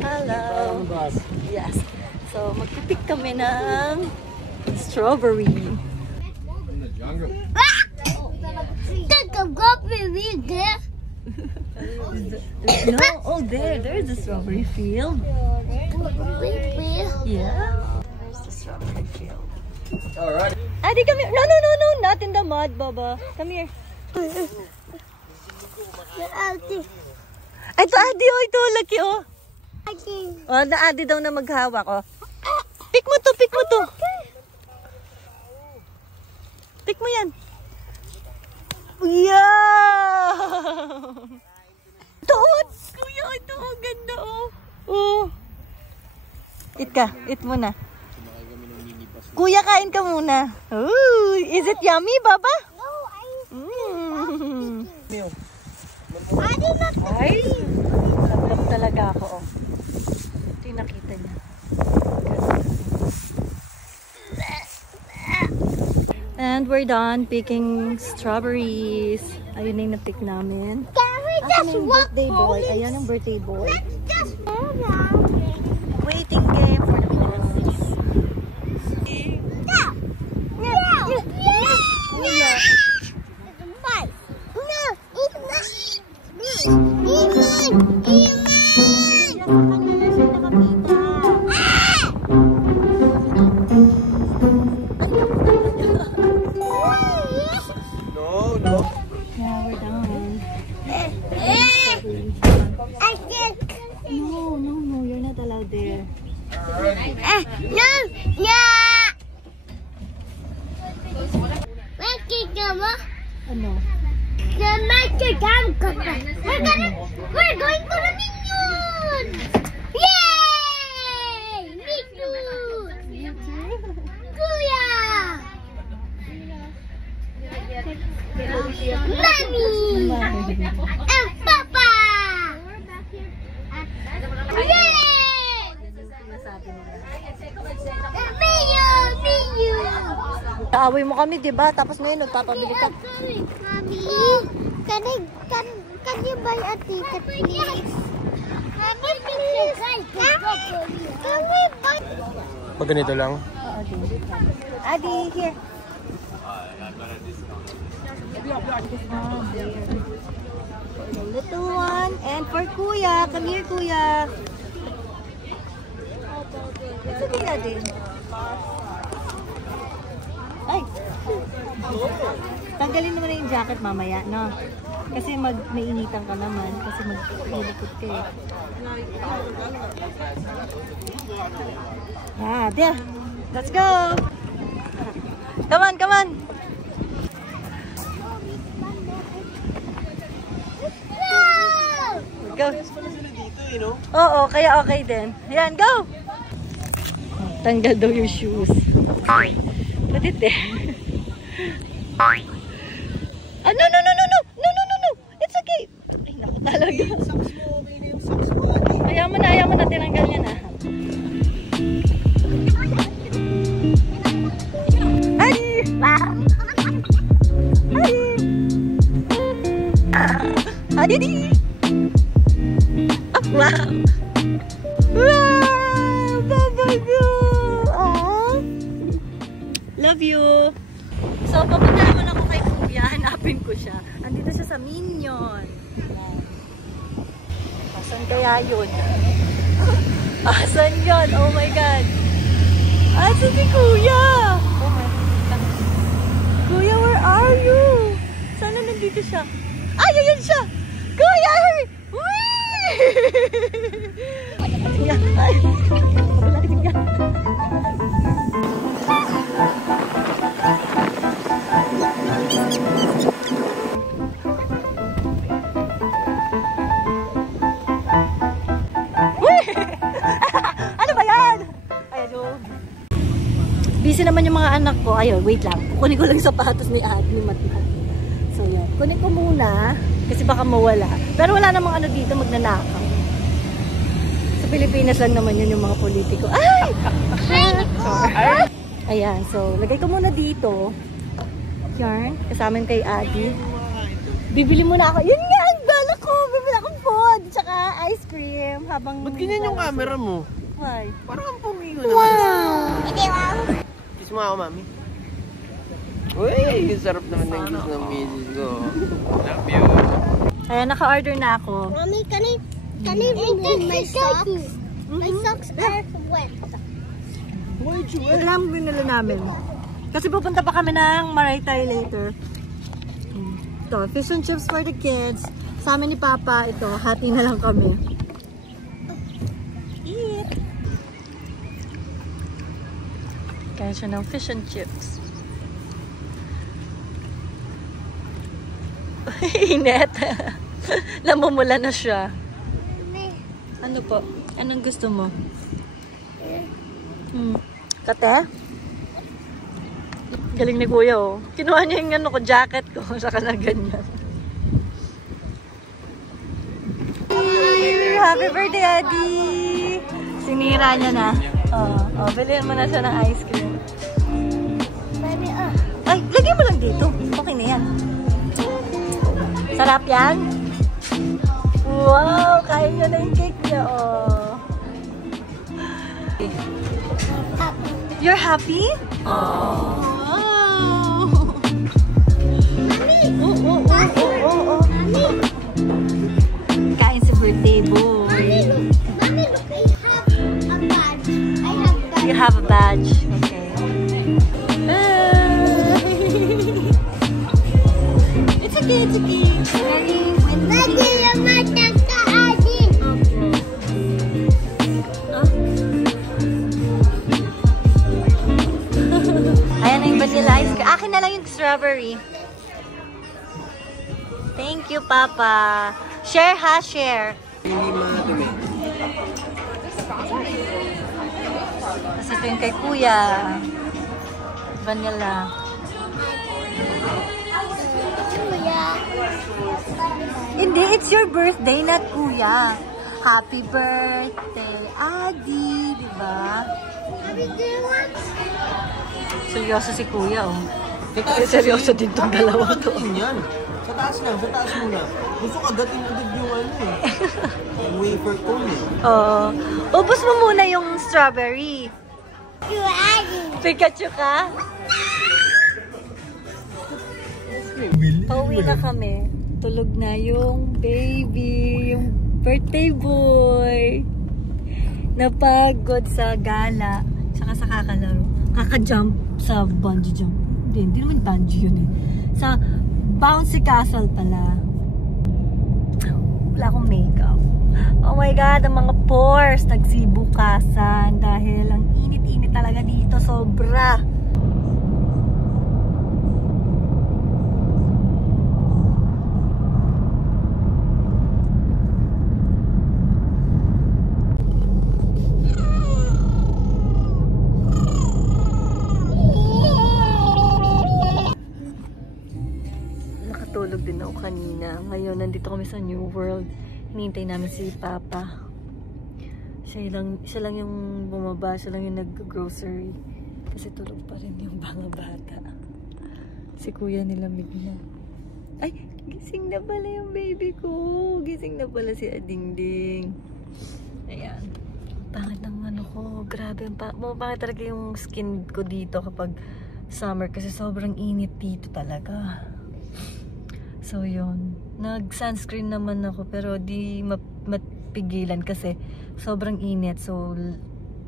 Hello. Yes. So, magpipik kami ng strawberry. No, oh there's the strawberry field. Yeah. There's the strawberry field. Alright. Adi, come here. No, not in the mud, Baba. Come here. Ito, Adi, oh, ito, laki, oh. Oh, na Adi daw na maghawak, oh. Pick mo to. Pick mo yan. Yeah! Ito, kuya, ito, ganda, oh. Oh. Eat mo na. Kuya, kain ka muna. Ooh, is it yummy, Baba? No, Ay, lap talaga ako, oh. Ito yung nakita niya. And we're done picking strawberries. Ayun na yung na-pick namin. Can we just walk birthday boy. home? Ayan ang birthday boy. Let's just go now. Waiting game for the princess. Yeah, we're done. No, you're not allowed there. Ano? We're going to the Minion! Yay! Me too! Kuya! Mommy! And Papa! Yay! Minion! Kaaway mo kami, diba? Tapos ngayon, nagpapabili ka. Mommy, can you buy a ticket, please? Mommy, please. Can we buy? Pag ganito lang. Adi, here. The little one. And for Kuya. Come here, Kuya. It's okay, Adi. Ay! Tanggalin mo na yung jacket mamaya, no? Kasi mainitan ka naman. Kasi mag-ilikot ka eh. Ah, there! Let's go! Come on! Go! Oo, kaya okay din. Ayan, go! Tanggal daw yung shoes. Put it there. Ah, no! It's okay. Ay, naku talaga. Ayaw mo na. Tinanggal niya na. Ay! Adidi! Wow! Babago! Love you! So, papunta naman ako kay Kuya. Hanapin ko siya. Andito siya sa Minion. Asan kaya yun? Asan yun? Oh my God! Asan si Kuya? Oh my God. Kuya, where are you? Sana nandito siya. Ay, ayan siya! Kuya, hurry! Whee! Kuya, ay! Kuya! Ano ba yan? Ayan o. Busy naman yung mga anak ko. Ayun, wait lang. Kunin ko lang yung sapatos ni Matman. So yan. Kunin ko muna. Kasi baka mawala. Pero wala namang ano dito magnanakaw. Sa Pilipinas lang naman yun yung mga politiko. Ay! Ayan. So, lagay ko muna dito. Yarn. Kasama kay Adi. Bibili muna ako. Yun nga! Ang bala ko! Bibili akong pod! tsaka ice cream habang... Ba't ganyan yung camera mo? Why? Parang ang pumiyo naman. Kiss mo ako, mami. Uy, sarap naman ng kiss ng misis ko. Love you. Ayan, naka-order na ako. Mommy, can I remove my socks? My socks are wet. Why'd you Alam din nila namin. Kasi pupunta pa kami ng Maraytay later. Ito, fish and chips for the kids. Sa amin ni Papa, ito, hati na lang kami. Eat! Kaya siya ng fish and chips. Init. Namumula na siya. Ano po? Anong gusto mo? Kate? Galing ni Kuya, oh. Kinuha niya yung ano ko, jacket ko. Saka na ganyan. Happy birthday, Adi! Sinira niya na. Oh, bilhin mo na siya ng ice cream. Ay, lagay mo lang dito. Okay na yan. Sarap yan? Wow! Kain niya na yung cake niya, oh. You're happy? Oh. Kain sa birthday boy. Mommy, look, I have a badge. I have badge. You have a badge. Okay. It's okay, it's okay. Daddy, lumatag ka, Adi. Ayan na yung vanilla ice cream. Akin na lang yung strawberry. Thank you, Papa. Share ha, share. Hindi madumi. Kasi ito yung kay Kuya. Vanilla. Kuya. Hindi, it's your birthday, not Kuya. Happy birthday, Adi, di ba? Mommy, do you want? Seryoso si Kuya, oh. Seryoso din tong dalawa to. Yan. Sa taas lang, sa taas muna. Gusto kagatin agad yung ano eh. Wafer cone eh. Oo. Ubus mo muna yung strawberry. You, Adi. Pikachu ka? Pauwi na kami. Tulog na yung baby, yung birthday boy. Napagod sa gala, tsaka sa kakalaro. Kaka-jump sa bungee jump. Hindi naman bungee yun eh. Sa bouncy castle pala. Wala akong makeup. Oh my God, ang mga pores nagsibukasan dahil ang init-init talaga dito, sobra. Nakatulog din ako kanina. Ngayon, nandito kami sa New World. Hinihintay namin si Papa. Siya lang yung bumaba. Siya lang yung nag-grocery. Kasi tulog pa rin yung mga bata. Si Kuya nilamig na. Ay! Gising na pala yung baby ko. Gising na pala si Adingding. Ayan. Pangit ng ano ko. Grabe. Pangit talaga yung skin ko dito kapag summer. Kasi sobrang init dito talaga. So yun, nag-sunscreen naman ako pero di mapigilan kasi sobrang init. So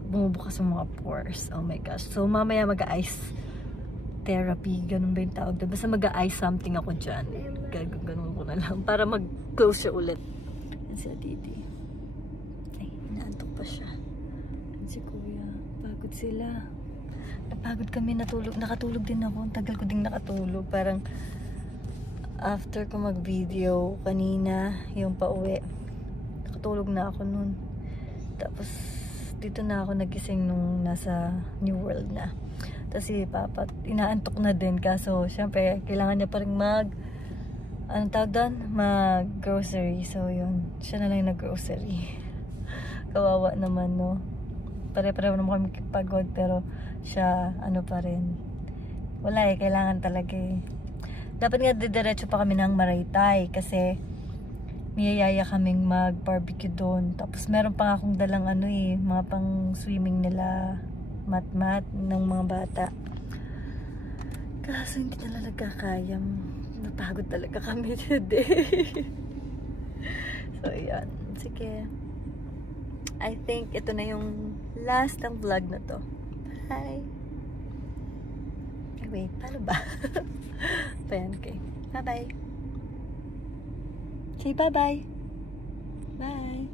bumubukas yung mga pores. Oh my gosh. So mamaya mag-ice therapy, ganun ba yung tawag? Basta mag-ice something ako dyan. Ganun ko na lang para mag-close siya ulit. Yan si Aditi. Ay, inaantok pa siya. Yan si Kuya. Pagod sila. Napagod kami, nakatulog din ako. Ang tagal ko din nakatulog. Parang after ko mag-video kanina, yung pauwi, nakatulog na ako nun. Tapos, dito na ako nagising nung nasa New World na. Tapos si Papa, inaantok na din. Kaso, syempre, kailangan niya pa rin anong tawag doon? Mag-grocery. So, yun. Siya na lang yung nag-grocery. Kawawa naman, no? Pare-pareho naman kami pagod, pero siya, ano pa rin. Wala eh, kailangan talaga eh. Dapat nga didiretso pa kami ng Maraytay kasi niyayaya kaming mag-barbecue doon. Tapos meron pa akong dalang mga pang swimming nila, mat-mat ng mga bata. Kaso hindi talaga kaya. Napagod talaga kami today. So, yan. Sige. I think ito na yung last ng vlog na to. Bye! Wait, paano ba? Ayan, okay. Bye-bye! Say bye-bye! Bye!